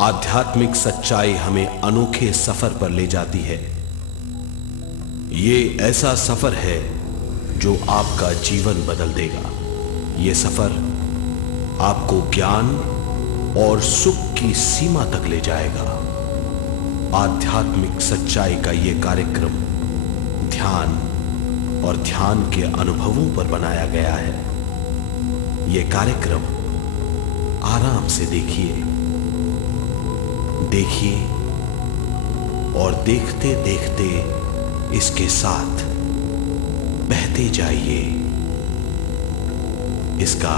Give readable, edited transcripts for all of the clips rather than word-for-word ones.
आध्यात्मिक सच्चाई हमें अनोखे सफर पर ले जाती है। ये ऐसा सफर है जो आपका जीवन बदल देगा। ये सफर आपको ज्ञान और सुख की सीमा तक ले जाएगा। आध्यात्मिक सच्चाई का ये कार्यक्रम ध्यान और ध्यान के अनुभवों पर बनाया गया है। ये कार्यक्रम आराम से देखिए और देखते देखते इसके साथ बहते जाइए। इसका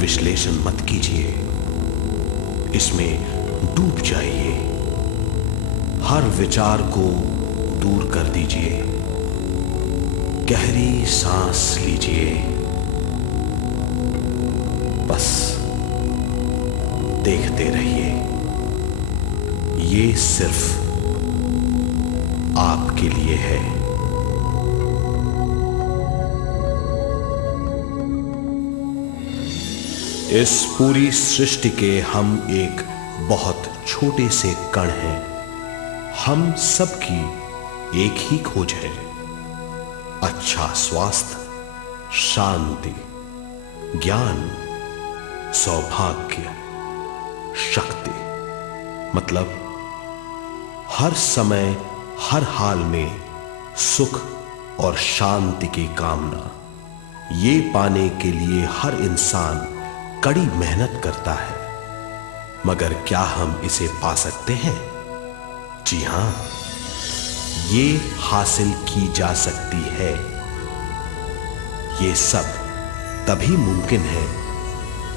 विश्लेषण मत कीजिए, इसमें डूब जाइए। हर विचार को दूर कर दीजिए। गहरी सांस लीजिए। बस देखते रहिए। ये सिर्फ आपके लिए है। इस पूरी सृष्टि के हम एक बहुत छोटे से कण हैं। हम सबकी एक ही खोज है, अच्छा स्वास्थ्य, शांति, ज्ञान, सौभाग्य, शक्ति। मतलब हर समय हर हाल में सुख और शांति की कामना। ये पाने के लिए हर इंसान कड़ी मेहनत करता है, मगर क्या हम इसे पा सकते हैं? जी हां, ये हासिल की जा सकती है। ये सब तभी मुमकिन है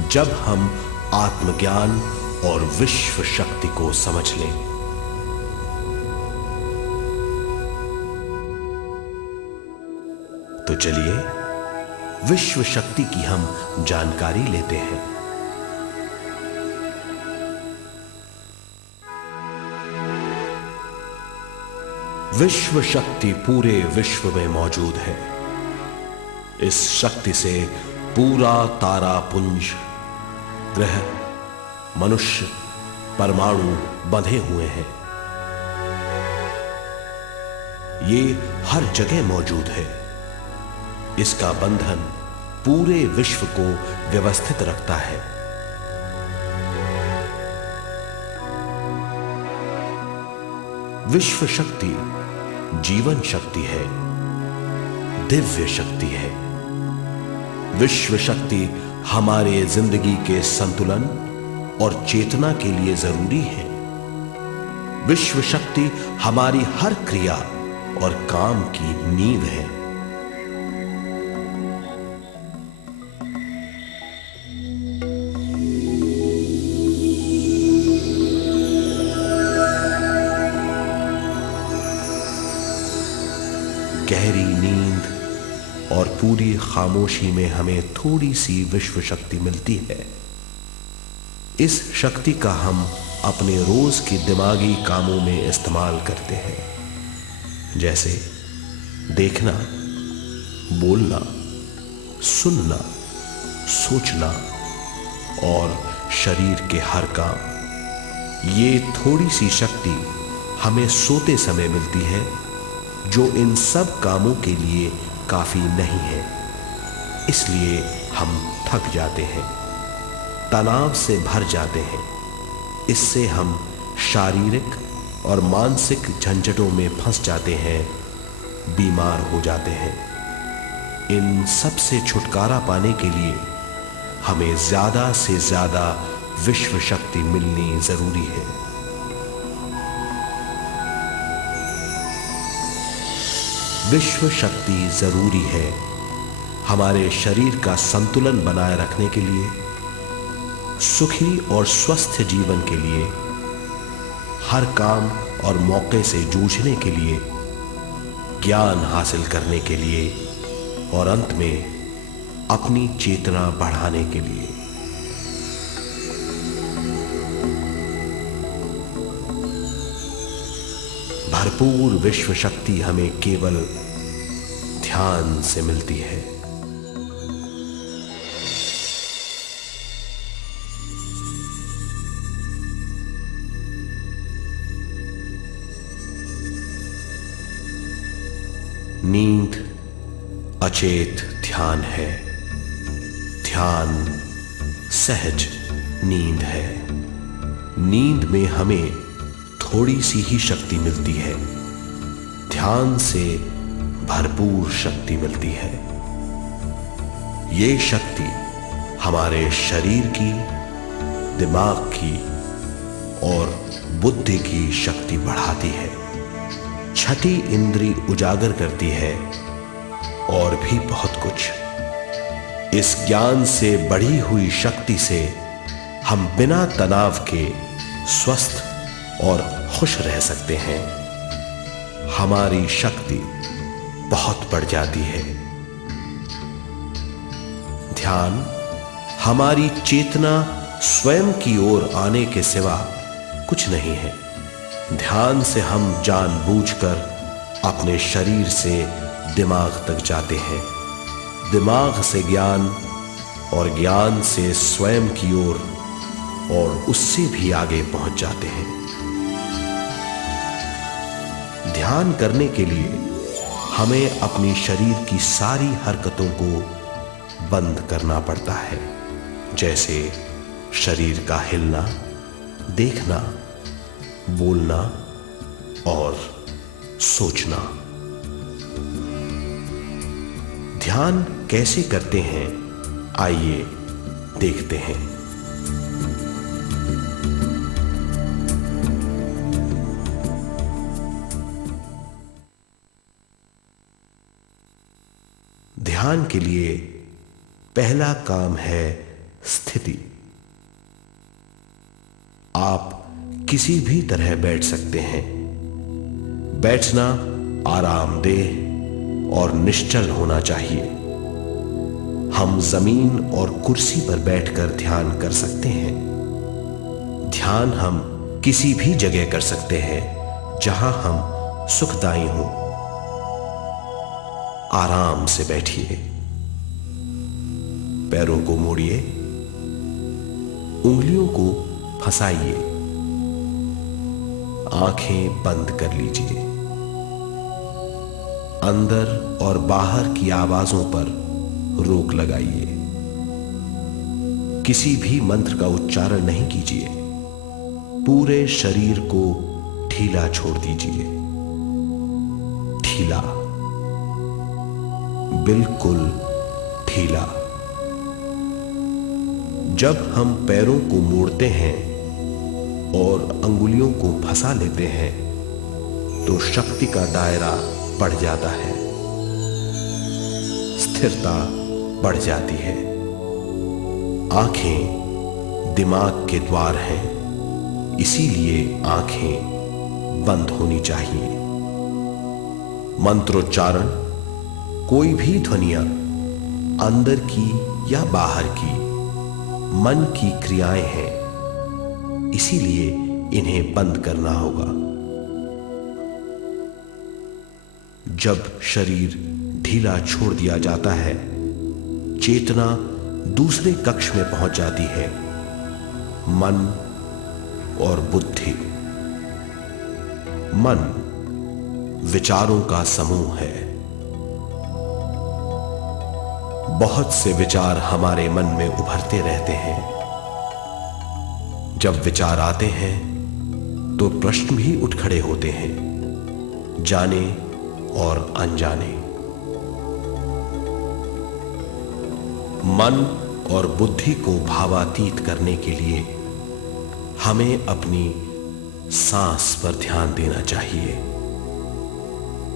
जब हम आत्मज्ञान और विश्व शक्ति को समझ लें। तो चलिए विश्व शक्ति की हम जानकारी लेते हैं। विश्व शक्ति पूरे विश्व में मौजूद है। इस शक्ति से पूरा तारापुंज, ग्रह, मनुष्य, परमाणु बंधे हुए हैं। ये हर जगह मौजूद है। इसका बंधन पूरे विश्व को व्यवस्थित रखता है। विश्व शक्ति जीवन शक्ति है, दिव्य शक्ति है। विश्व शक्ति हमारे जिंदगी के संतुलन और चेतना के लिए जरूरी है। विश्व शक्ति हमारी हर क्रिया और काम की नींव है। गहरी नींद और पूरी खामोशी में हमें थोड़ी सी विश्व शक्ति मिलती है। इस शक्ति का हम अपने रोज की दिमागी कामों में इस्तेमाल करते हैं, जैसे देखना, बोलना, सुनना, सोचना और शरीर के हर काम। ये थोड़ी सी शक्ति हमें सोते समय मिलती है, जो इन सब कामों के लिए काफी नहीं है। इसलिए हम थक जाते हैं, तनाव से भर जाते हैं। इससे हम शारीरिक और मानसिक झंझटों में फंस जाते हैं, बीमार हो जाते हैं। इन सब से छुटकारा पाने के लिए हमें ज्यादा से ज्यादा विश्व शक्ति मिलनी जरूरी है। विश्व शक्ति जरूरी है हमारे शरीर का संतुलन बनाए रखने के लिए, सुखी और स्वस्थ जीवन के लिए, हर काम और मौके से जूझने के लिए, ज्ञान हासिल करने के लिए और अंत में अपनी चेतना बढ़ाने के लिए। भरपूर विश्व शक्ति हमें केवल ध्यान से मिलती है। अचेत ध्यान है। ध्यान सहज नींद है। नींद में हमें थोड़ी सी ही शक्ति मिलती है, ध्यान से भरपूर शक्ति मिलती है। ये शक्ति हमारे शरीर की, दिमाग की और बुद्धि की शक्ति बढ़ाती है, छठी इंद्री उजागर करती है और भी बहुत कुछ। इस ज्ञान से बढ़ी हुई शक्ति से हम बिना तनाव के स्वस्थ और खुश रह सकते हैं। हमारी शक्ति बहुत बढ़ जाती है। ध्यान हमारी चेतना स्वयं की ओर आने के सिवा कुछ नहीं है। ध्यान से हम जानबूझकर अपने शरीर से दिमाग तक जाते हैं, दिमाग से ज्ञान और ज्ञान से स्वयं की ओर और उससे भी आगे पहुंच जाते हैं। ध्यान करने के लिए हमें अपनी शरीर की सारी हरकतों को बंद करना पड़ता है, जैसे शरीर का हिलना, देखना, बोलना और सोचना। ध्यान कैसे करते हैं, आइए देखते हैं। ध्यान के लिए पहला काम है स्थिति। आप किसी भी तरह बैठ सकते हैं। बैठना आरामदेह और निश्चल होना चाहिए। हम जमीन और कुर्सी पर बैठकर ध्यान कर सकते हैं। ध्यान हम किसी भी जगह कर सकते हैं जहां हम सुखदायी हों। आराम से बैठिए, पैरों को मोड़िए, उंगलियों को फंसाइए, आंखें बंद कर लीजिए। अंदर और बाहर की आवाजों पर रोक लगाइए। किसी भी मंत्र का उच्चारण नहीं कीजिए। पूरे शरीर को ढीला छोड़ दीजिए। ढीला, बिल्कुल ढीला। जब हम पैरों को मोड़ते हैं और अंगुलियों को फंसा लेते हैं तो शक्ति का दायरा बढ़ जाता है, स्थिरता बढ़ जाती है। आंखें दिमाग के द्वार हैं, इसीलिए आंखें बंद होनी चाहिए। मंत्रोच्चारण, कोई भी ध्वनियां अंदर की या बाहर की मन की क्रियाएं हैं, इसीलिए इन्हें बंद करना होगा। जब शरीर ढीला छोड़ दिया जाता है, चेतना दूसरे कक्ष में पहुंच जाती है। मन और बुद्धि। मन विचारों का समूह है। बहुत से विचार हमारे मन में उभरते रहते हैं। जब विचार आते हैं तो प्रश्न भी उठ खड़े होते हैं, जाने और अनजाने। मन और बुद्धि को भावातीत करने के लिए हमें अपनी सांस पर ध्यान देना चाहिए।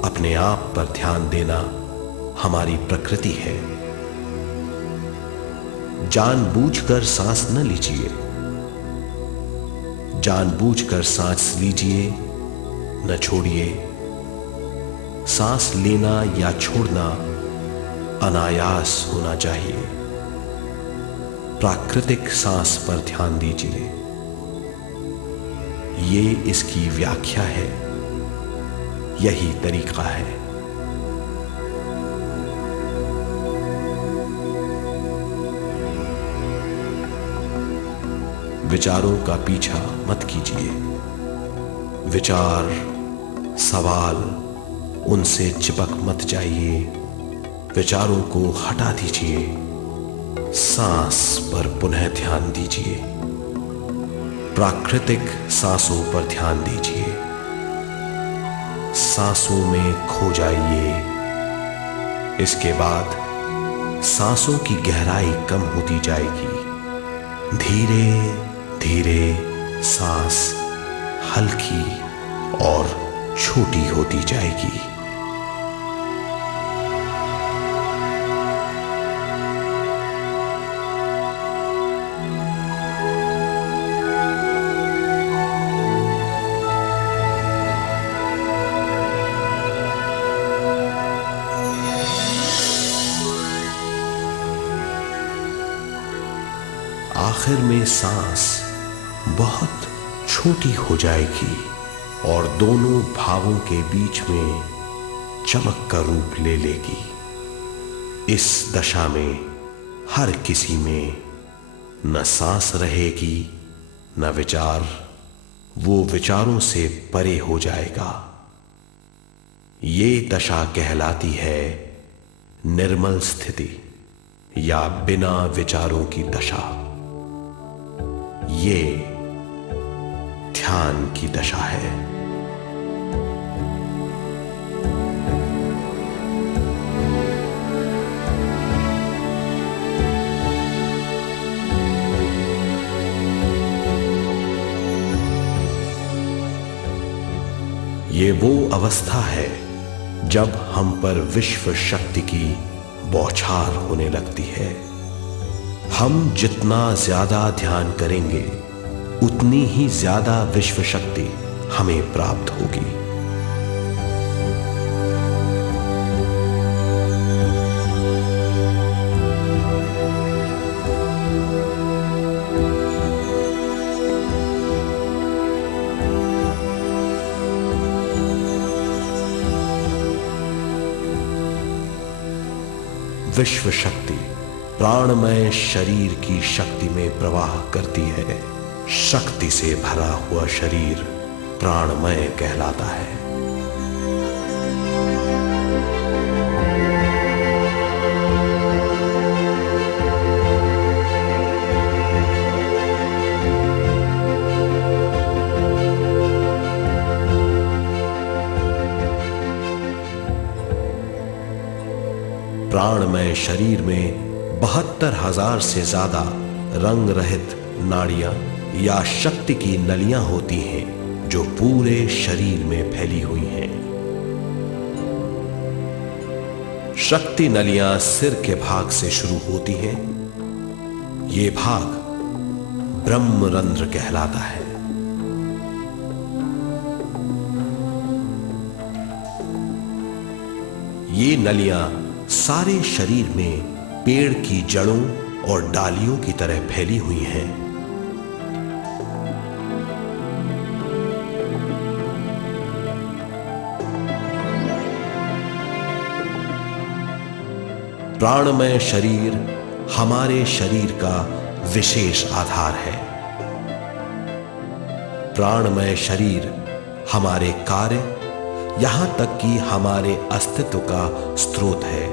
अपने आप पर ध्यान देना हमारी प्रकृति है। जानबूझकर सांस न लीजिए। जानबूझकर सांस लीजिए, न छोड़िए। सांस लेना या छोड़ना अनायास होना चाहिए। प्राकृतिक सांस पर ध्यान दीजिए। ये इसकी व्याख्या है, यही तरीका है। विचारों का पीछा मत कीजिए। विचार, सवाल, उनसे चिपक मत जाइए। विचारों को हटा दीजिए। सांस पर पुनः ध्यान दीजिए। प्राकृतिक सांसों पर ध्यान दीजिए। सांसों में खो जाइए। इसके बाद सांसों की गहराई कम होती जाएगी। धीरे धीरे सांस हल्की और छोटी होती जाएगी। आखिर में सांस बहुत छोटी हो जाएगी और दोनों भावों के बीच में चमक का रूप ले लेगी। इस दशा में हर किसी में न सांस रहेगी न विचार। वो विचारों से परे हो जाएगा। ये दशा कहलाती है निर्मल स्थिति या बिना विचारों की दशा। ये ध्यान की दशा है। ये वो अवस्था है जब हम पर विश्व शक्ति की बौछार होने लगती है। हम जितना ज्यादा ध्यान करेंगे उतनी ही ज्यादा विश्व शक्ति हमें प्राप्त होगी। विश्व शक्ति प्राणमय शरीर की शक्ति में प्रवाह करती है। शक्ति से भरा हुआ शरीर प्राणमय कहलाता है। प्राणमय शरीर में 72,000 से ज्यादा रंग रहित नाड़ियां या शक्ति की नलियां होती हैं जो पूरे शरीर में फैली हुई हैं। शक्ति नलियां सिर के भाग से शुरू होती हैं। ये भाग ब्रह्मरंध्र कहलाता है। ये नलियां सारे शरीर में पेड़ की जड़ों और डालियों की तरह फैली हुई हैं। प्राणमय शरीर हमारे शरीर का विशेष आधार है। प्राणमय शरीर हमारे कार्य यहां तक कि हमारे अस्तित्व का स्रोत है।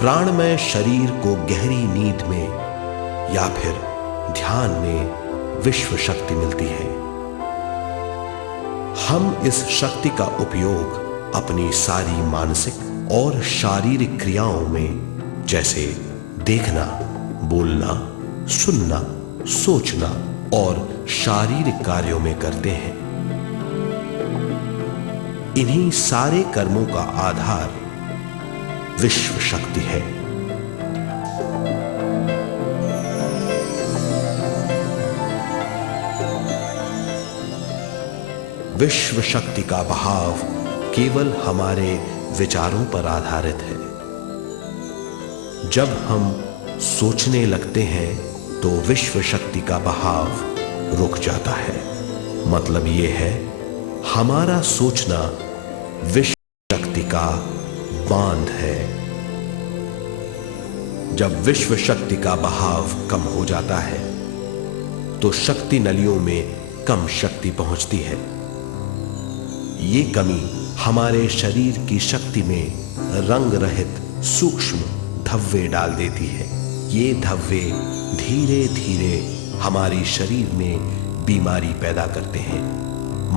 प्राणमय शरीर को गहरी नींद में या फिर ध्यान में विश्व शक्ति मिलती है। हम इस शक्ति का उपयोग अपनी सारी मानसिक और शारीरिक क्रियाओं में जैसे देखना, बोलना, सुनना, सोचना और शारीरिक कार्यों में करते हैं। इन्हीं सारे कर्मों का आधार विश्व शक्ति है। विश्व शक्ति का बहाव केवल हमारे विचारों पर आधारित है। जब हम सोचने लगते हैं तो विश्व शक्ति का बहाव रुक जाता है। मतलब यह है, हमारा सोचना विश्व शक्ति का बांध है। जब विश्व शक्ति का बहाव कम हो जाता है तो शक्ति नलियों में कम शक्ति पहुंचती है। ये कमी हमारे शरीर की शक्ति में रंग रहित सूक्ष्म धब्बे डाल देती है। ये धब्बे धीरे धीरे हमारी शरीर में बीमारी पैदा करते हैं।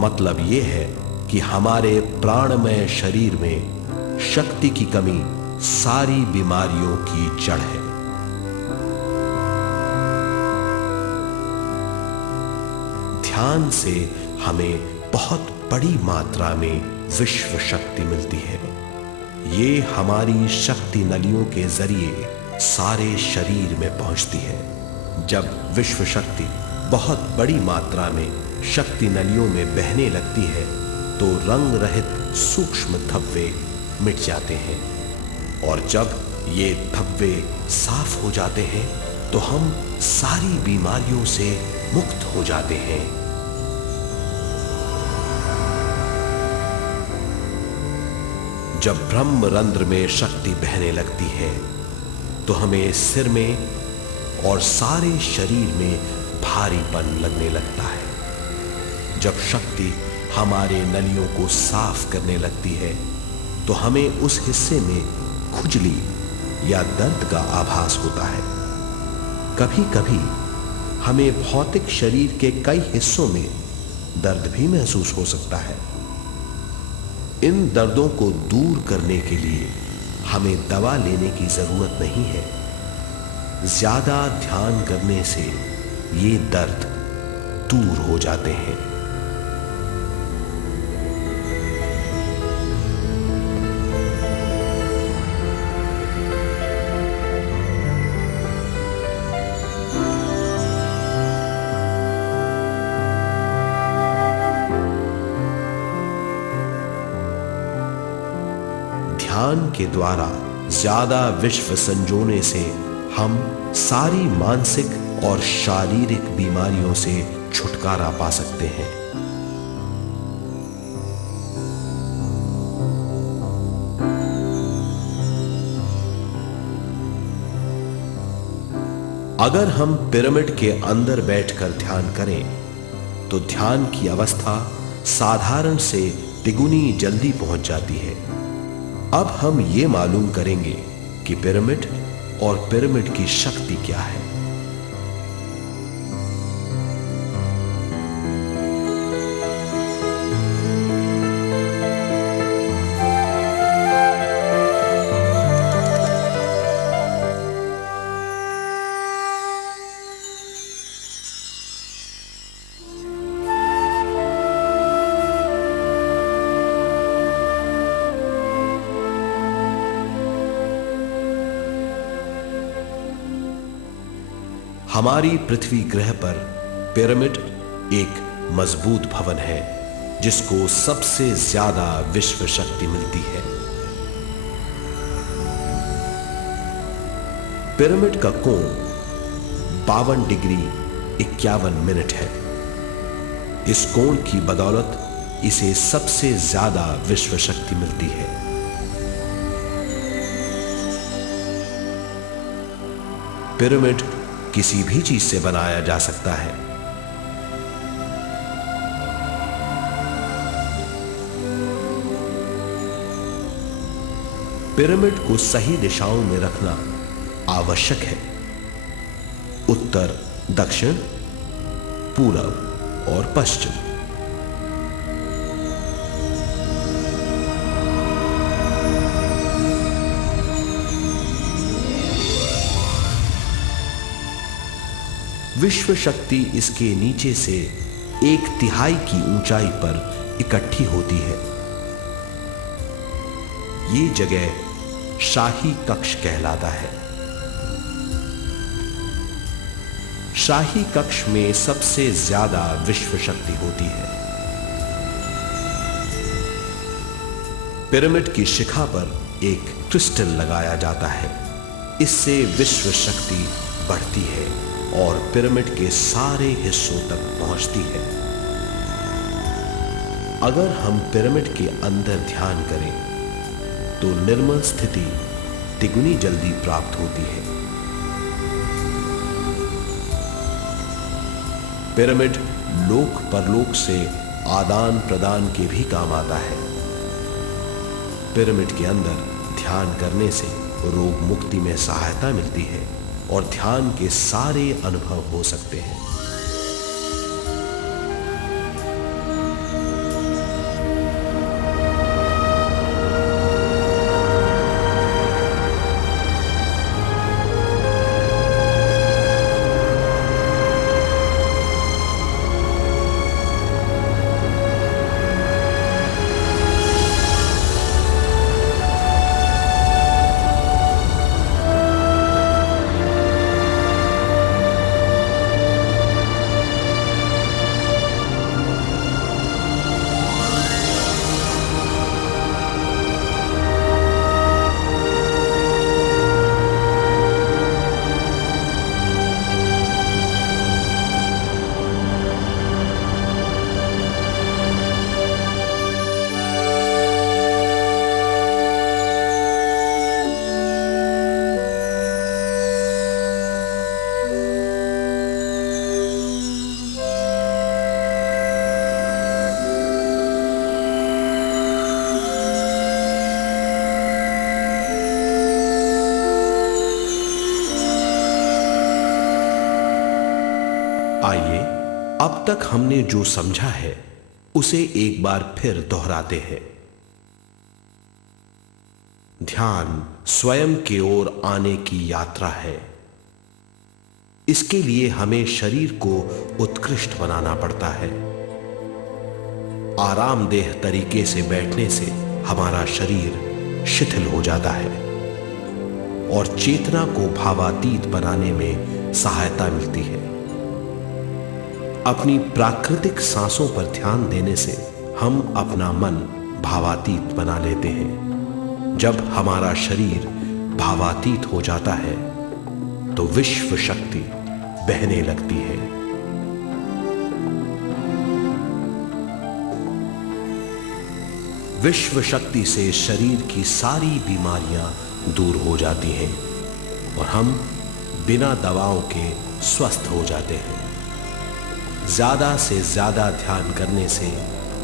मतलब ये है कि हमारे प्राणमय शरीर में शक्ति की कमी सारी बीमारियों की जड़ है। ध्यान से हमें बहुत बड़ी मात्रा में विश्व शक्ति मिलती है। ये हमारी शक्ति नलियों के जरिए सारे शरीर में पहुंचती है। जब विश्व शक्ति बहुत बड़ी मात्रा में शक्ति नलियों में बहने लगती है तो रंग रहित सूक्ष्म धब्बे मिट जाते हैं, और जब ये धब्बे साफ हो जाते हैं तो हम सारी बीमारियों से मुक्त हो जाते हैं। जब ब्रह्म रंध्र में शक्ति बहने लगती है तो हमें सिर में और सारे शरीर में भारीपन लगने लगता है। जब शक्ति हमारे नलियों को साफ करने लगती है तो हमें उस हिस्से में खुजली या दर्द का आभास होता है। कभी कभी हमें भौतिक शरीर के कई हिस्सों में दर्द भी महसूस हो सकता है। इन दर्दों को दूर करने के लिए हमें दवा लेने की जरूरत नहीं है। ज्यादा ध्यान करने से ये दर्द दूर हो जाते हैं। ध्यान के द्वारा ज्यादा विश्व संजोने से हम सारी मानसिक और शारीरिक बीमारियों से छुटकारा पा सकते हैं। अगर हम पिरामिड के अंदर बैठकर ध्यान करें तो ध्यान की अवस्था साधारण से तिगुनी जल्दी पहुंच जाती है। अब हम ये मालूम करेंगे कि पिरामिड और पिरामिड की शक्ति क्या है। हमारी पृथ्वी ग्रह पर पिरामिड एक मजबूत भवन है जिसको सबसे ज्यादा विश्व शक्ति मिलती है। पिरामिड का कोण 52 डिग्री 51 मिनट है। इस कोण की बदौलत इसे सबसे ज्यादा विश्व शक्ति मिलती है। पिरामिड किसी भी चीज से बनाया जा सकता है। पिरामिड को सही दिशाओं में रखना आवश्यक है। उत्तर, दक्षिण, पूरब और पश्चिम। विश्व शक्ति इसके नीचे से 1/3 की ऊंचाई पर इकट्ठी होती है। ये जगह शाही कक्ष कहलाता है। शाही कक्ष में सबसे ज्यादा विश्व शक्ति होती है। पिरामिड की शिखा पर एक क्रिस्टल लगाया जाता है। इससे विश्व शक्ति बढ़ती है और पिरामिड के सारे हिस्सों तक पहुंचती है। अगर हम पिरामिड के अंदर ध्यान करें तो निर्मल स्थिति तिगुनी जल्दी प्राप्त होती है। पिरामिड लोक परलोक से आदान प्रदान के भी काम आता है। पिरामिड के अंदर ध्यान करने से रोग मुक्ति में सहायता मिलती है और ध्यान के सारे अनुभव हो सकते हैं। आइए अब तक हमने जो समझा है उसे एक बार फिर दोहराते हैं। ध्यान स्वयं की ओर आने की यात्रा है। इसके लिए हमें शरीर को उत्कृष्ट बनाना पड़ता है। आरामदेह तरीके से बैठने से हमारा शरीर शिथिल हो जाता है और चेतना को भावातीत बनाने में सहायता मिलती है। अपनी प्राकृतिक सांसों पर ध्यान देने से हम अपना मन भावातीत बना लेते हैं। जब हमारा शरीर भावातीत हो जाता है तो विश्व शक्ति बहने लगती है। विश्व शक्ति से शरीर की सारी बीमारियां दूर हो जाती हैं और हम बिना दवाओं के स्वस्थ हो जाते हैं। ज्यादा से ज्यादा ध्यान करने से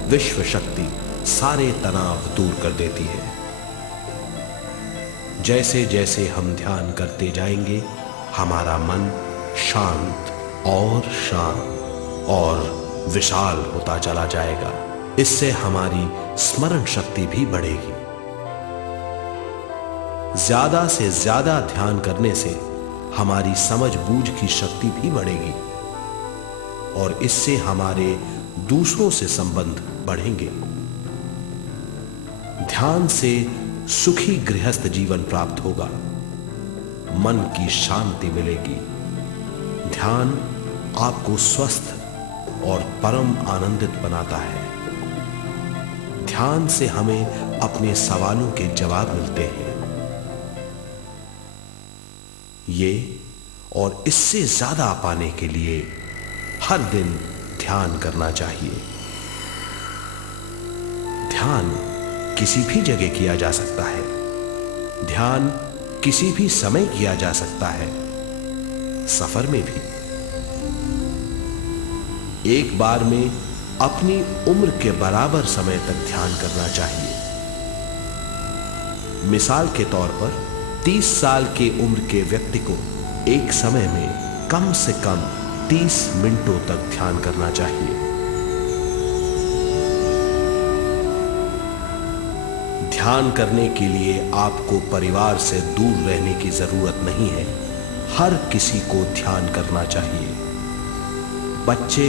विश्व शक्ति सारे तनाव दूर कर देती है। जैसे जैसे हम ध्यान करते जाएंगे हमारा मन शांत और विशाल होता चला जाएगा। इससे हमारी स्मरण शक्ति भी बढ़ेगी। ज्यादा से ज्यादा ध्यान करने से हमारी समझ बूझ की शक्ति भी बढ़ेगी और इससे हमारे दूसरों से संबंध बढ़ेंगे। ध्यान से सुखी गृहस्थ जीवन प्राप्त होगा, मन की शांति मिलेगी। ध्यान आपको स्वस्थ और परम आनंदित बनाता है। ध्यान से हमें अपने सवालों के जवाब मिलते हैं। ये और इससे ज्यादा पाने के लिए हर दिन ध्यान करना चाहिए। ध्यान किसी भी जगह किया जा सकता है। ध्यान किसी भी समय किया जा सकता है, सफर में भी। एक बार में अपनी उम्र के बराबर समय तक ध्यान करना चाहिए। मिसाल के तौर पर 30 साल की उम्र के व्यक्ति को एक समय में कम से कम 30 मिनटों तक ध्यान करना चाहिए। ध्यान करने के लिए आपको परिवार से दूर रहने की जरूरत नहीं है। हर किसी को ध्यान करना चाहिए। बच्चे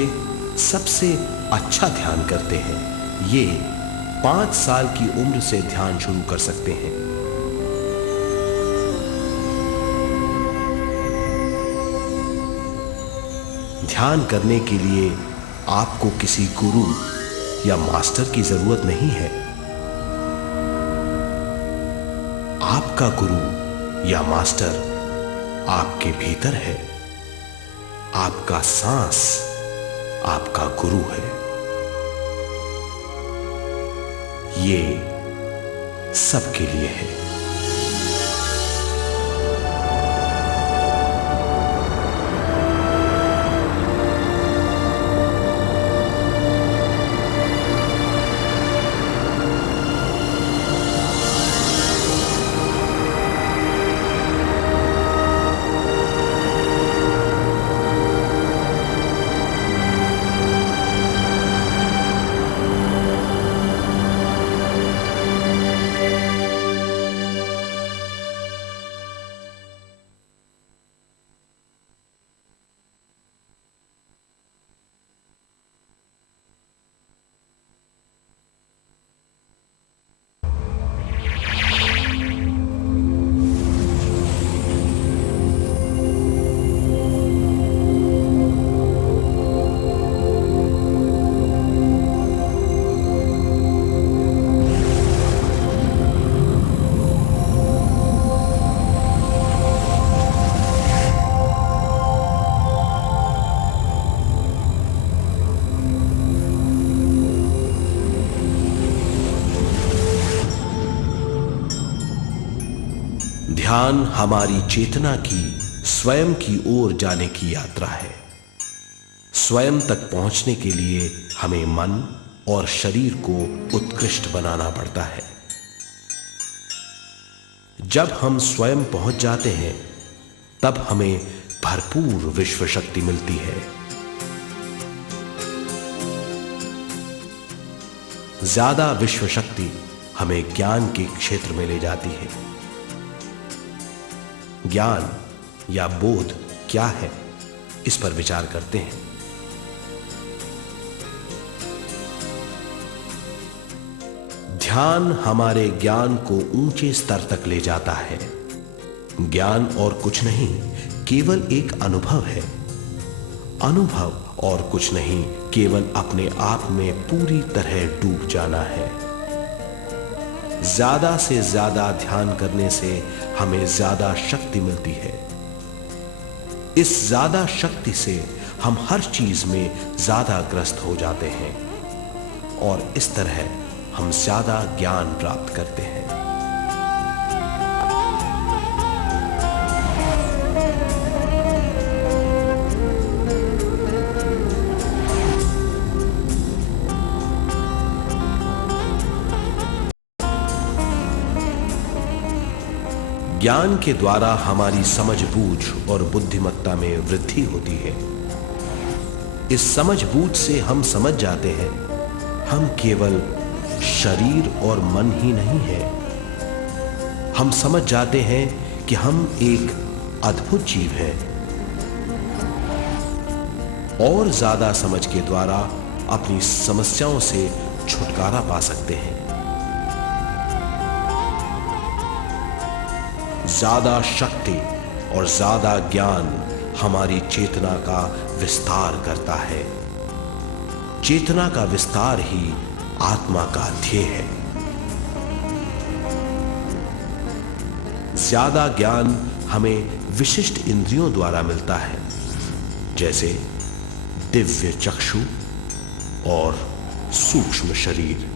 सबसे अच्छा ध्यान करते हैं। ये 5 साल की उम्र से ध्यान शुरू कर सकते हैं। ध्यान करने के लिए आपको किसी गुरु या मास्टर की जरूरत नहीं है। आपका गुरु या मास्टर आपके भीतर है। आपका सांस आपका गुरु है। ये सबके लिए है। ध्यान हमारी चेतना की स्वयं की ओर जाने की यात्रा है। स्वयं तक पहुंचने के लिए हमें मन और शरीर को उत्कृष्ट बनाना पड़ता है। जब हम स्वयं पहुंच जाते हैं तब हमें भरपूर विश्व शक्ति मिलती है। ज्यादा विश्व शक्ति हमें ज्ञान के क्षेत्र में ले जाती है। ज्ञान या बोध क्या है, इस पर विचार करते हैं। ध्यान हमारे ज्ञान को ऊंचे स्तर तक ले जाता है। ज्ञान और कुछ नहीं, केवल एक अनुभव है। अनुभव और कुछ नहीं, केवल अपने आप में पूरी तरह डूब जाना है। ज्यादा से ज्यादा ध्यान करने से हमें ज्यादा शक्ति मिलती है। इस ज्यादा शक्ति से हम हर चीज में ज्यादा ग्रस्त हो जाते हैं और इस तरह हम ज्यादा ज्ञान प्राप्त करते हैं। ज्ञान के द्वारा हमारी समझबूझ और बुद्धिमत्ता में वृद्धि होती है। इस समझबूझ से हम समझ जाते हैं हम केवल शरीर और मन ही नहीं है। हम समझ जाते हैं कि हम एक अद्भुत जीव हैं। और ज्यादा समझ के द्वारा अपनी समस्याओं से छुटकारा पा सकते हैं। ज्यादा शक्ति और ज्यादा ज्ञान हमारी चेतना का विस्तार करता है। चेतना का विस्तार ही आत्मा का ध्येय है। ज्यादा ज्ञान हमें विशिष्ट इंद्रियों द्वारा मिलता है, जैसे दिव्य चक्षु और सूक्ष्म शरीर।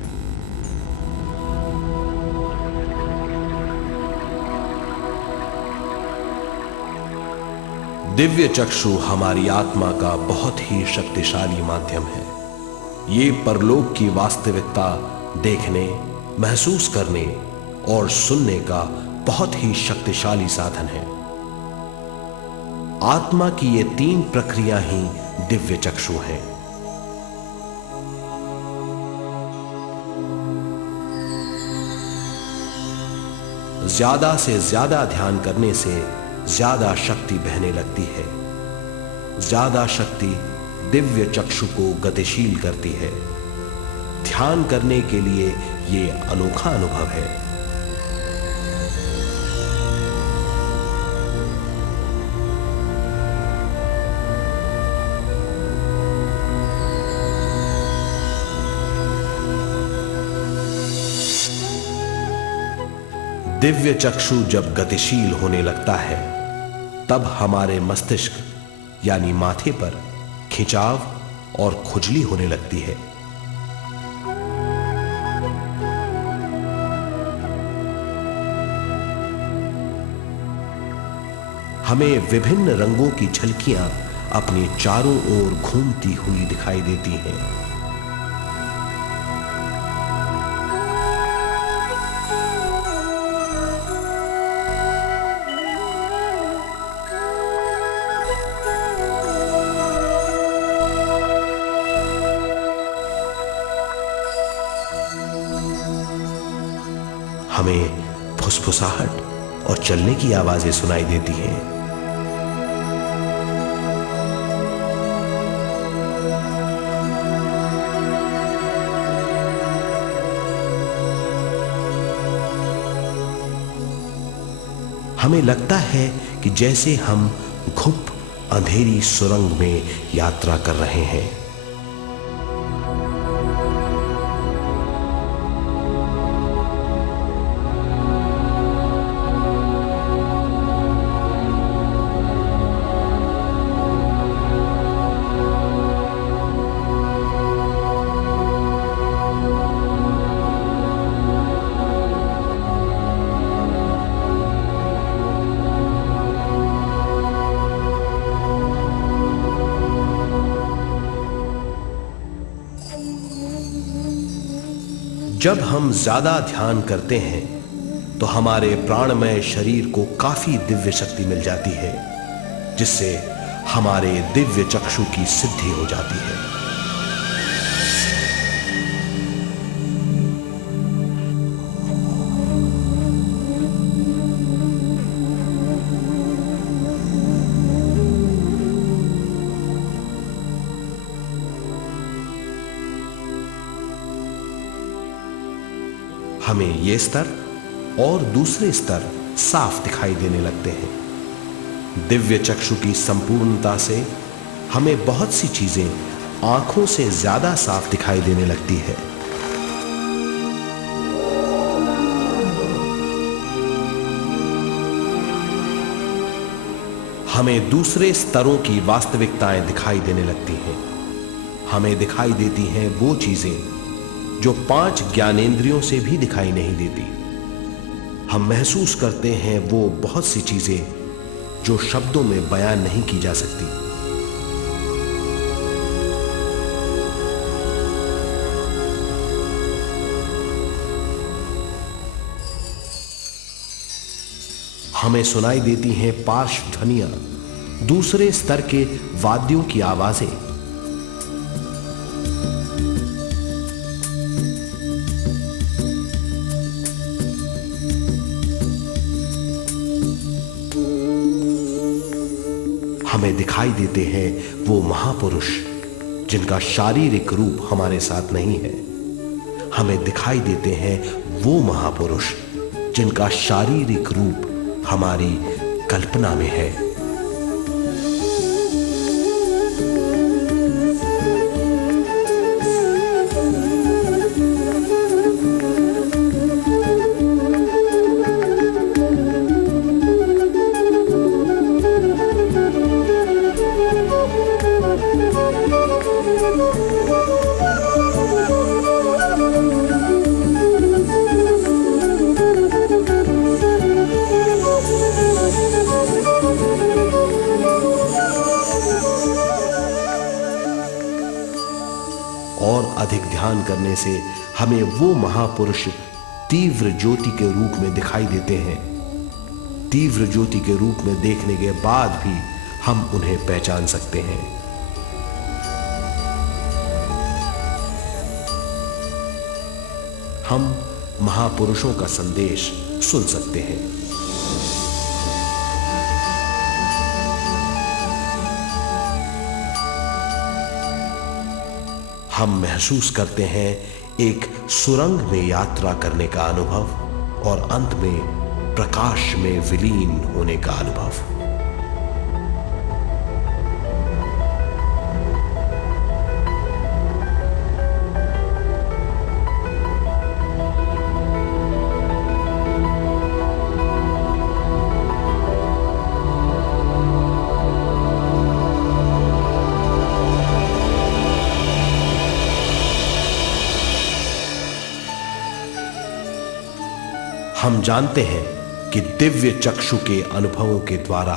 दिव्य चक्षु हमारी आत्मा का बहुत ही शक्तिशाली माध्यम है। ये परलोक की वास्तविकता देखने, महसूस करने और सुनने का बहुत ही शक्तिशाली साधन है। आत्मा की ये तीन प्रक्रिया ही दिव्य चक्षु हैं। ज्यादा से ज्यादा ध्यान करने से ज्यादा शक्ति बहने लगती है। ज्यादा शक्ति दिव्य चक्षु को गतिशील करती है। ध्यान करने के लिए यह अनोखा अनुभव है। दिव्य चक्षु जब गतिशील होने लगता है तब हमारे मस्तिष्क यानी माथे पर खिंचाव और खुजली होने लगती है। हमें विभिन्न रंगों की झलकियां अपने चारों ओर घूमती हुई दिखाई देती हैं। हमें फुसफुसाहट और चलने की आवाजें सुनाई देती हैं। हमें लगता है कि जैसे हम घुप अंधेरी सुरंग में यात्रा कर रहे हैं। जब हम ज्यादा ध्यान करते हैं तो हमारे प्राणमय शरीर को काफी दिव्य शक्ति मिल जाती है, जिससे हमारे दिव्य चक्षु की सिद्धि हो जाती है। हमें ये स्तर और दूसरे स्तर साफ दिखाई देने लगते हैं। दिव्य चक्षु की संपूर्णता से हमें बहुत सी चीजें आंखों से ज्यादा साफ दिखाई देने लगती है। हमें दूसरे स्तरों की वास्तविकताएं दिखाई देने लगती हैं। हमें दिखाई देती हैं वो चीजें जो 5 ज्ञानेंद्रियों से भी दिखाई नहीं देती। हम महसूस करते हैं वो बहुत सी चीजें जो शब्दों में बयान नहीं की जा सकती। हमें सुनाई देती हैं पार्श्व ध्वनियां, दूसरे स्तर के वाद्यों की आवाजें। हमें दिखाई देते हैं वो महापुरुष जिनका शारीरिक रूप हमारे साथ नहीं है। हमें दिखाई देते हैं वो महापुरुष जिनका शारीरिक रूप हमारी कल्पना में है। और अधिक ध्यान करने से हमें वो महापुरुष तीव्र ज्योति के रूप में दिखाई देते हैं। तीव्र ज्योति के रूप में देखने के बाद भी हम उन्हें पहचान सकते हैं। हम महापुरुषों का संदेश सुन सकते हैं। हम महसूस करते हैं एक सुरंग में यात्रा करने का अनुभव और अंत में प्रकाश में विलीन होने का अनुभव। हम जानते हैं कि दिव्य चक्षु के अनुभवों के द्वारा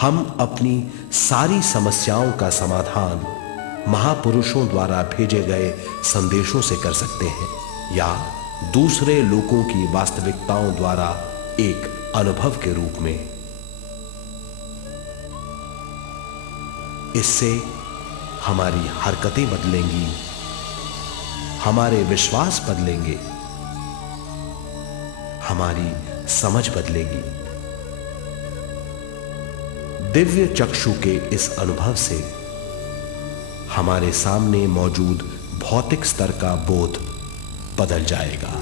हम अपनी सारी समस्याओं का समाधान महापुरुषों द्वारा भेजे गए संदेशों से कर सकते हैं या दूसरे लोगों की वास्तविकताओं द्वारा एक अनुभव के रूप में। इससे हमारी हरकतें बदलेंगी, हमारे विश्वास बदलेंगे, हमारी समझ बदलेगी। दिव्य चक्षु के इस अनुभव से हमारे सामने मौजूद भौतिक स्तर का बोध बदल जाएगा।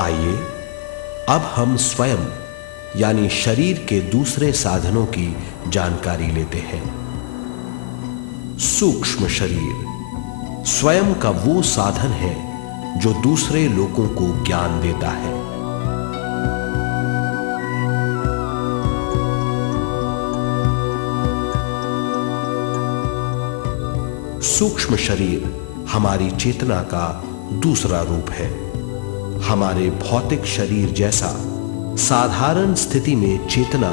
आइए अब हम स्वयं यानी शरीर के दूसरे साधनों की जानकारी लेते हैं। सूक्ष्म शरीर स्वयं का वो साधन है जो दूसरे लोगों को ज्ञान देता है। सूक्ष्म शरीर हमारी चेतना का दूसरा रूप है। हमारे भौतिक शरीर जैसा साधारण स्थिति में चेतना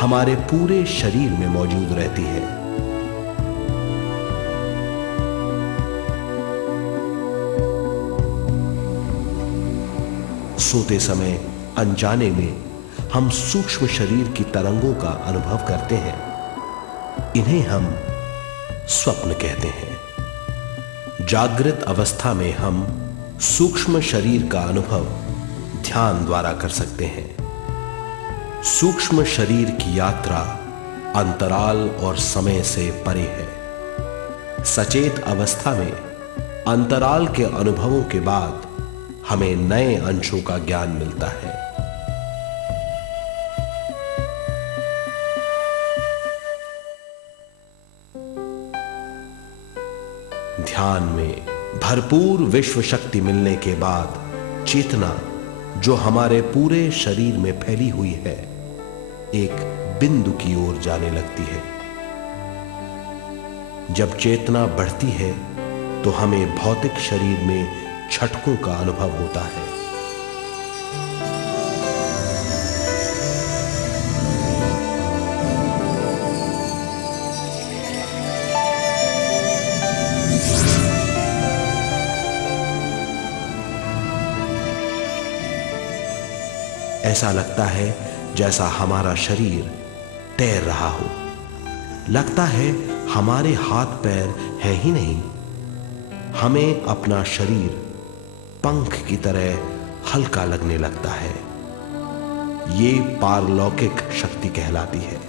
हमारे पूरे शरीर में मौजूद रहती है। सोते समय अनजाने में हम सूक्ष्म शरीर की तरंगों का अनुभव करते हैं। इन्हें हम स्वप्न कहते हैं। जागृत अवस्था में हम सूक्ष्म शरीर का अनुभव ध्यान द्वारा कर सकते हैं। सूक्ष्म शरीर की यात्रा अंतराल और समय से परे है। सचेत अवस्था में अंतराल के अनुभवों के बाद हमें नए अंशों का ज्ञान मिलता है। ध्यान में भरपूर विश्व शक्ति मिलने के बाद चेतना जो हमारे पूरे शरीर में फैली हुई है, एक बिंदु की ओर जाने लगती है। जब चेतना बढ़ती है तो हमें भौतिक शरीर में झटकों का अनुभव होता है। ऐसा लगता है जैसा हमारा शरीर तैर रहा हो। लगता है हमारे हाथ पैर हैं ही नहीं। हमें अपना शरीर पंख की तरह हल्का लगने लगता है। ये पारलौकिक शक्ति कहलाती है।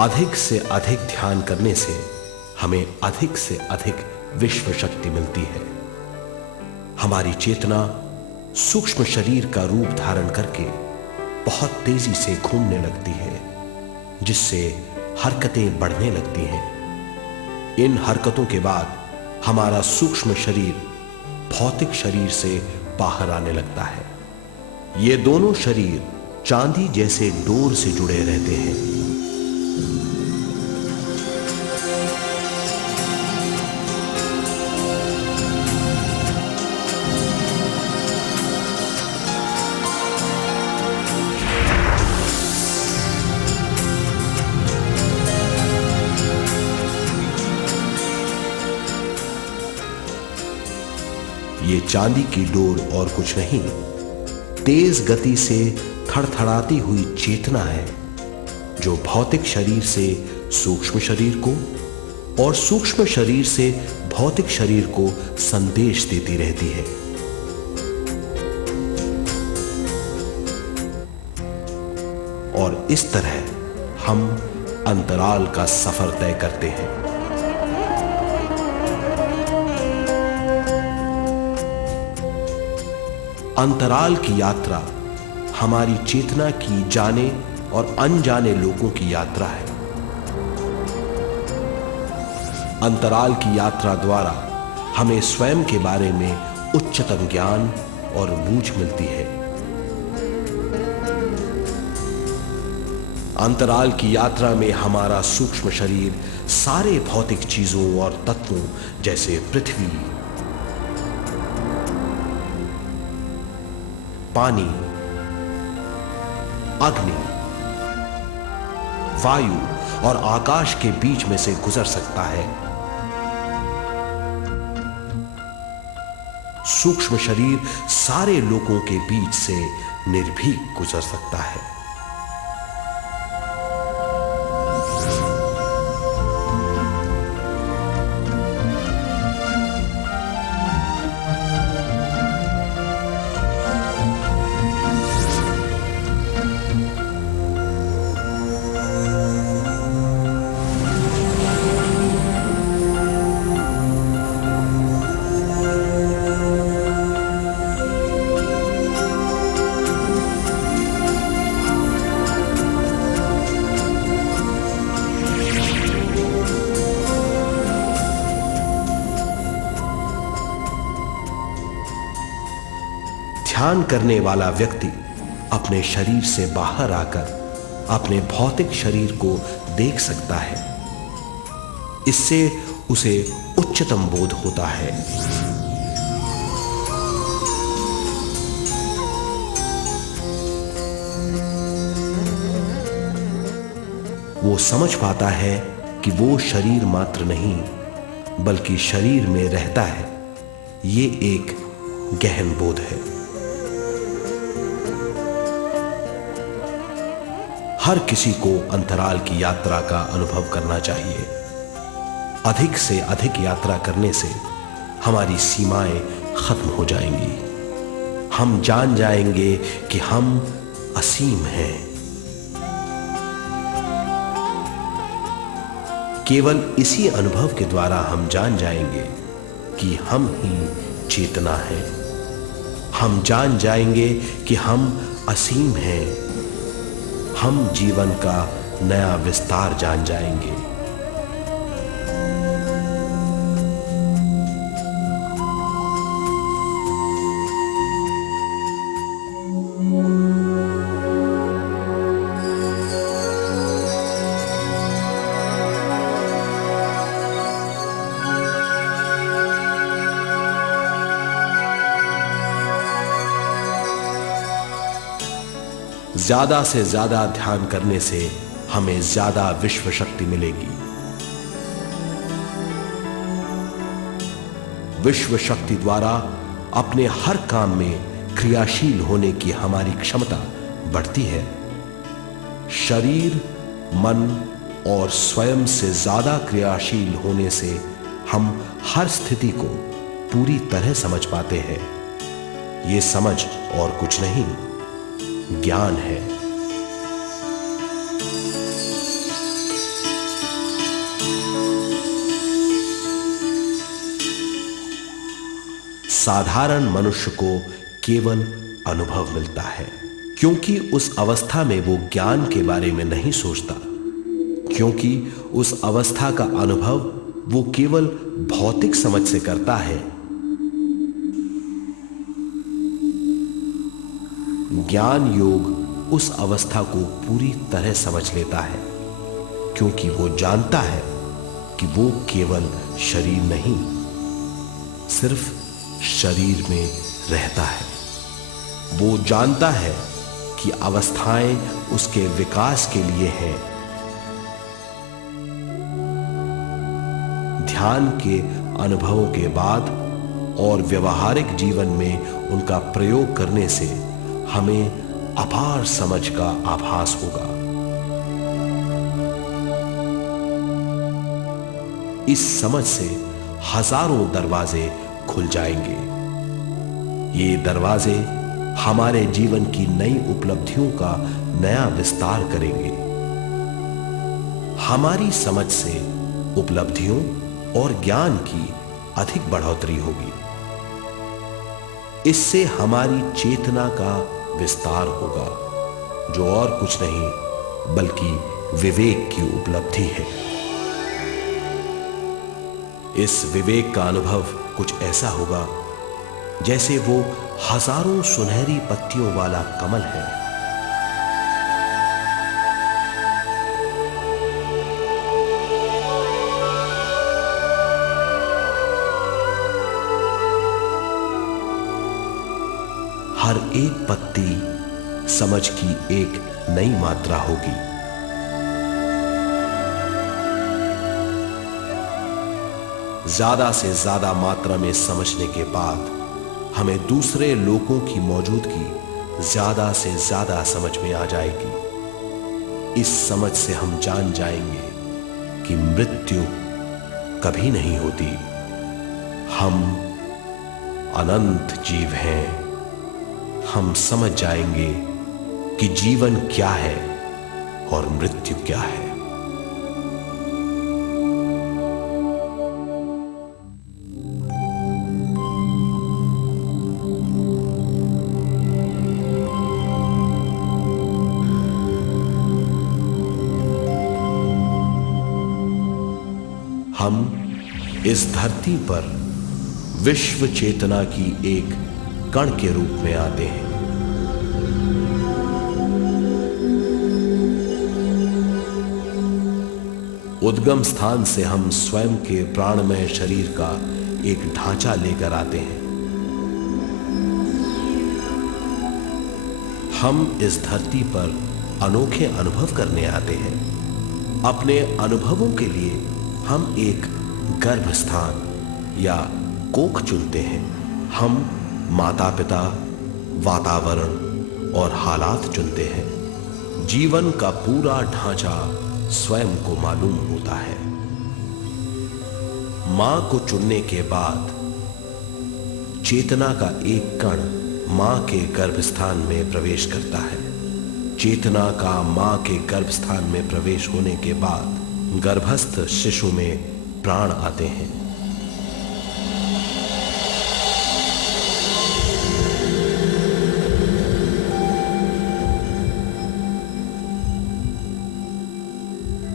अधिक से अधिक ध्यान करने से हमें अधिक से अधिक विश्व शक्ति मिलती है। हमारी चेतना सूक्ष्म शरीर का रूप धारण करके बहुत तेजी से घूमने लगती है, जिससे हरकतें बढ़ने लगती हैं। इन हरकतों के बाद हमारा सूक्ष्म शरीर भौतिक शरीर से बाहर आने लगता है। ये दोनों शरीर चांदी जैसे डोर से जुड़े रहते हैं। ये चांदी की डोर और कुछ नहीं, तेज गति से थड़थड़ाती हुई चेतना है, जो भौतिक शरीर से सूक्ष्म शरीर को और सूक्ष्म शरीर से भौतिक शरीर को संदेश देती रहती है। और इस तरह हम अंतराल का सफर तय करते हैं। अंतराल की यात्रा हमारी चेतना की जाने और अनजाने लोगों की यात्रा है। अंतराल की यात्रा द्वारा हमें स्वयं के बारे में उच्चतम ज्ञान और बूझ मिलती है। अंतराल की यात्रा में हमारा सूक्ष्म शरीर सारे भौतिक चीजों और तत्वों जैसे पृथ्वी, पानी, अग्नि, वायु और आकाश के बीच में से गुजर सकता है। सूक्ष्म शरीर सारे लोगों के बीच से निर्भीक गुजर सकता है। ध्यान करने वाला व्यक्ति अपने शरीर से बाहर आकर अपने भौतिक शरीर को देख सकता है। इससे उसे उच्चतम बोध होता है। वो समझ पाता है कि वो शरीर मात्र नहीं बल्कि शरीर में रहता है। ये एक गहन बोध है। हर किसी को अंतराल की यात्रा का अनुभव करना चाहिए। अधिक से अधिक यात्रा करने से हमारी सीमाएं खत्म हो जाएंगी। हम जान जाएंगे कि हम असीम हैं। केवल इसी अनुभव के द्वारा हम जान जाएंगे कि हम ही चेतना है। हम जान जाएंगे कि हम असीम हैं। हम जीवन का नया विस्तार जान जाएंगे। ज्यादा से ज्यादा ध्यान करने से हमें ज्यादा विश्व शक्ति मिलेगी। विश्व शक्ति द्वारा अपने हर काम में क्रियाशील होने की हमारी क्षमता बढ़ती है। शरीर, मन और स्वयं से ज्यादा क्रियाशील होने से हम हर स्थिति को पूरी तरह समझ पाते हैं। ये समझ और कुछ नहीं, ज्ञान है। साधारण मनुष्य को केवल अनुभव मिलता है, क्योंकि उस अवस्था में वो ज्ञान के बारे में नहीं सोचता, क्योंकि उस अवस्था का अनुभव वो केवल भौतिक समझ से करता है। ज्ञान योग उस अवस्था को पूरी तरह समझ लेता है, क्योंकि वो जानता है कि वो केवल शरीर नहीं, सिर्फ शरीर में रहता है। वो जानता है कि अवस्थाएं उसके विकास के लिए हैं। ध्यान के अनुभवों के बाद और व्यवहारिक जीवन में उनका प्रयोग करने से हमें अपार समझ का आभास होगा। इस समझ से हजारों दरवाजे खुल जाएंगे। ये दरवाजे हमारे जीवन की नई उपलब्धियों का नया विस्तार करेंगे। हमारी समझ से उपलब्धियों और ज्ञान की अधिक बढ़ोतरी होगी। इससे हमारी चेतना का विस्तार होगा, जो और कुछ नहीं बल्कि विवेक की उपलब्धि है। इस विवेक का अनुभव कुछ ऐसा होगा जैसे वो हजारों सुनहरी पत्तियों वाला कमल है। हर एक पत्ती समझ की एक नई मात्रा होगी। ज्यादा से ज्यादा मात्रा में समझने के बाद हमें दूसरे लोगों की मौजूदगी ज्यादा से ज्यादा समझ में आ जाएगी। इस समझ से हम जान जाएंगे कि मृत्यु कभी नहीं होती। हम अनंत जीव हैं। हम समझ जाएंगे कि जीवन क्या है और मृत्यु क्या है। हम इस धरती पर विश्व चेतना की एक कण के रूप में आते हैं। उद्गम स्थान से हम स्वयं के प्राणमय शरीर का एक ढांचा लेकर आते हैं। हम इस धरती पर अनोखे अनुभव करने आते हैं। अपने अनुभवों के लिए हम एक गर्भ स्थान या कोख चुनते हैं। हम माता पिता, वातावरण और हालात चुनते हैं। जीवन का पूरा ढांचा स्वयं को मालूम होता है। मां को चुनने के बाद चेतना का एक कण मां के गर्भस्थान में प्रवेश करता है। चेतना का मां के गर्भस्थान में प्रवेश होने के बाद गर्भस्थ शिशु में प्राण आते हैं।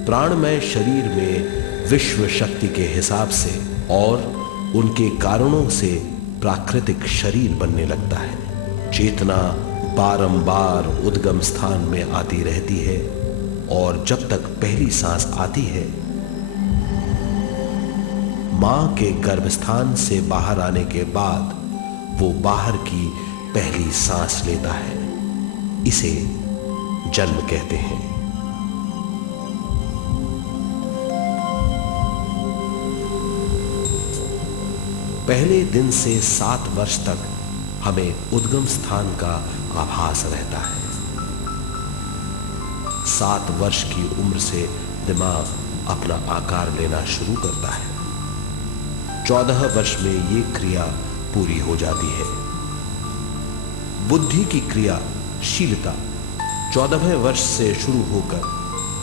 प्राणमय शरीर में विश्व शक्ति के हिसाब से और उनके कारणों से प्राकृतिक शरीर बनने लगता है। चेतना बारंबार उद्गम स्थान में आती रहती है और जब तक पहली सांस आती है, मां के गर्भस्थान से बाहर आने के बाद वो बाहर की पहली सांस लेता है। इसे जन्म कहते हैं। पहले दिन से 7 वर्ष तक हमें उद्गम स्थान का आभास रहता है। 7 वर्ष की उम्र से दिमाग अपना आकार लेना शुरू करता है। 14 वर्ष में यह क्रिया पूरी हो जाती है। बुद्धि की क्रियाशीलता 14वें वर्ष से शुरू होकर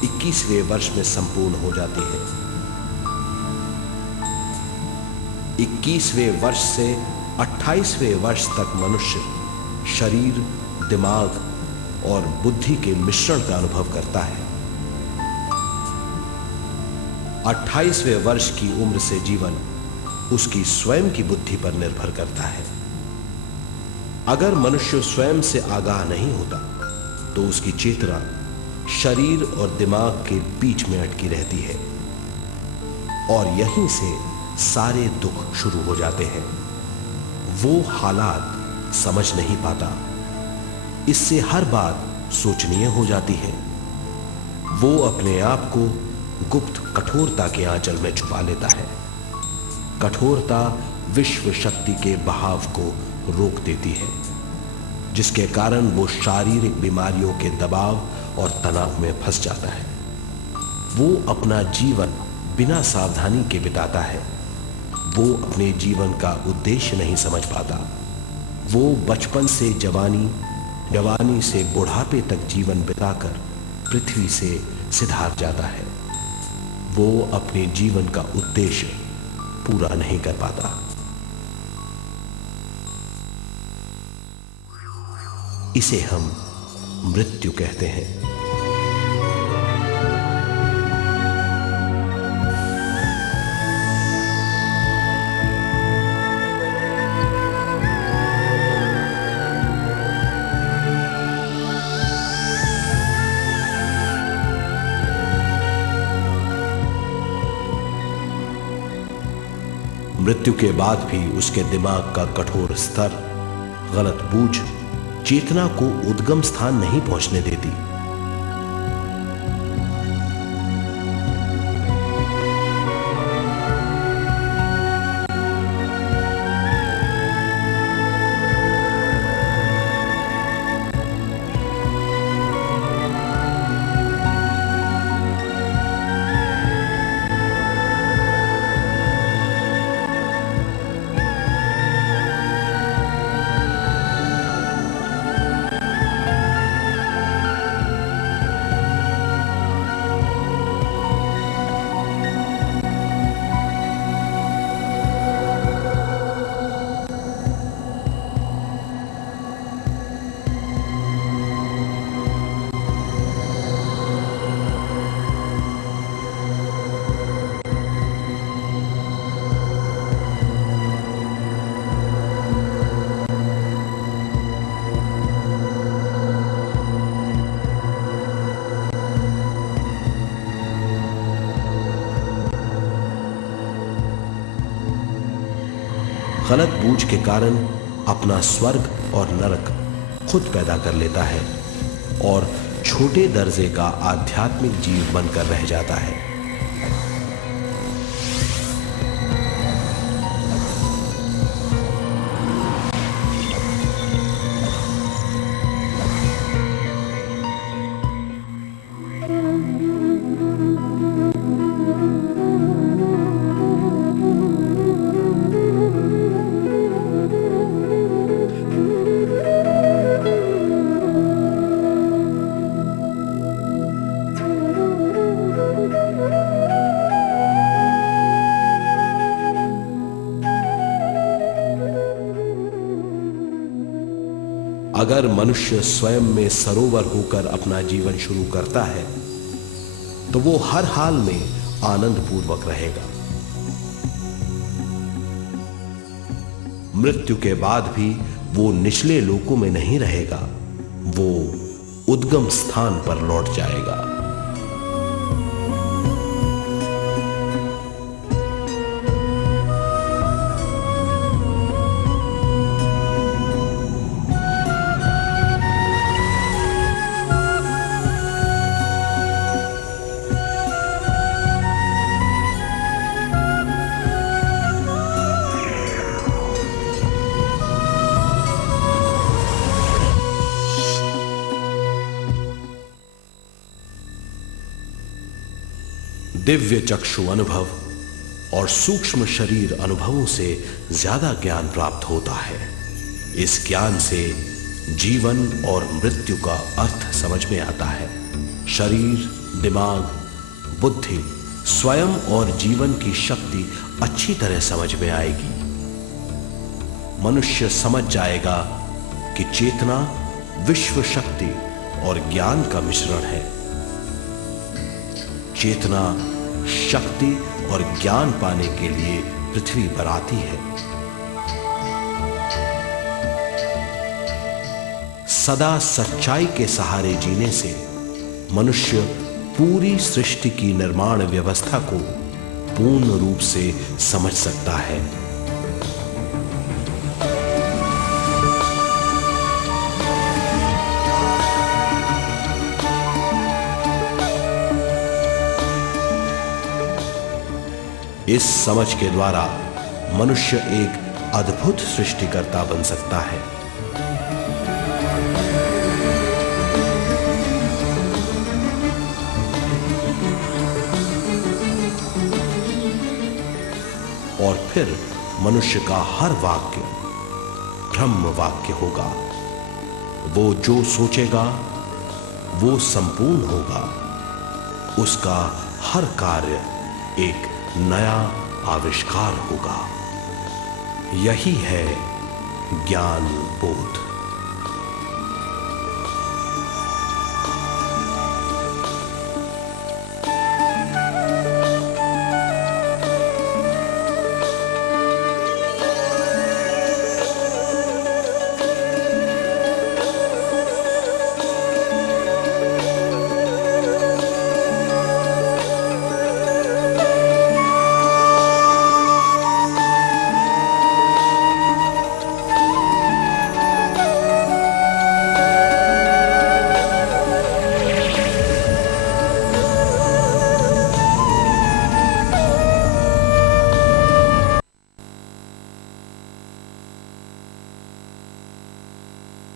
21वें वर्ष में संपूर्ण हो जाती है। 21वें वर्ष से 28वें वर्ष तक मनुष्य शरीर, दिमाग और बुद्धि के मिश्रण का अनुभव करता है। 28वें वर्ष की उम्र से जीवन उसकी स्वयं की बुद्धि पर निर्भर करता है। अगर मनुष्य स्वयं से आगाह नहीं होता तो उसकी चेतना शरीर और दिमाग के बीच में अटकी रहती है और यहीं से सारे दुख शुरू हो जाते हैं। वो हालात समझ नहीं पाता, इससे हर बात सोचनीय हो जाती है। वो अपने आप को गुप्त कठोरता के आंचल में छुपा लेता है। कठोरता विश्व शक्ति के बहाव को रोक देती है, जिसके कारण वो शारीरिक बीमारियों के दबाव और तनाव में फंस जाता है। वो अपना जीवन बिना सावधानी के बिताता है। वो अपने जीवन का उद्देश्य नहीं समझ पाता। वो बचपन से जवानी, जवानी से बुढ़ापे तक जीवन बिताकर पृथ्वी से सिधार जाता है। वो अपने जीवन का उद्देश्य पूरा नहीं कर पाता। इसे हम मृत्यु कहते हैं। मृत्यु के बाद भी उसके दिमाग का कठोर स्तर, गलत बूझ चेतना को उद्गम स्थान नहीं पहुंचने देती। गलत बूझ के कारण अपना स्वर्ग और नरक खुद पैदा कर लेता है और छोटे दर्जे का आध्यात्मिक जीव बनकर रह जाता है। अगर मनुष्य स्वयं में सरोवर होकर अपना जीवन शुरू करता है तो वो हर हाल में आनंद पूर्वक रहेगा। मृत्यु के बाद भी वो निचले लोकों में नहीं रहेगा, वो उद्गम स्थान पर लौट जाएगा। दिव्य चक्षु अनुभव और सूक्ष्म शरीर अनुभवों से ज्यादा ज्ञान प्राप्त होता है। इस ज्ञान से जीवन और मृत्यु का अर्थ समझ में आता है। शरीर, दिमाग, बुद्धि, स्वयं और जीवन की शक्ति अच्छी तरह समझ में आएगी। मनुष्य समझ जाएगा कि चेतना विश्व शक्ति और ज्ञान का मिश्रण है। चेतना शक्ति और ज्ञान पाने के लिए पृथ्वी पर आती है। सदा सच्चाई के सहारे जीने से मनुष्य पूरी सृष्टि की निर्माण व्यवस्था को पूर्ण रूप से समझ सकता है। इस समझ के द्वारा मनुष्य एक अद्भुत सृष्टिकर्ता बन सकता है। और फिर मनुष्य का हर वाक्य ब्रह्म वाक्य होगा। वो जो सोचेगा वो संपूर्ण होगा। उसका हर कार्य एक नया आविष्कार होगा। यही है ज्ञान बोध।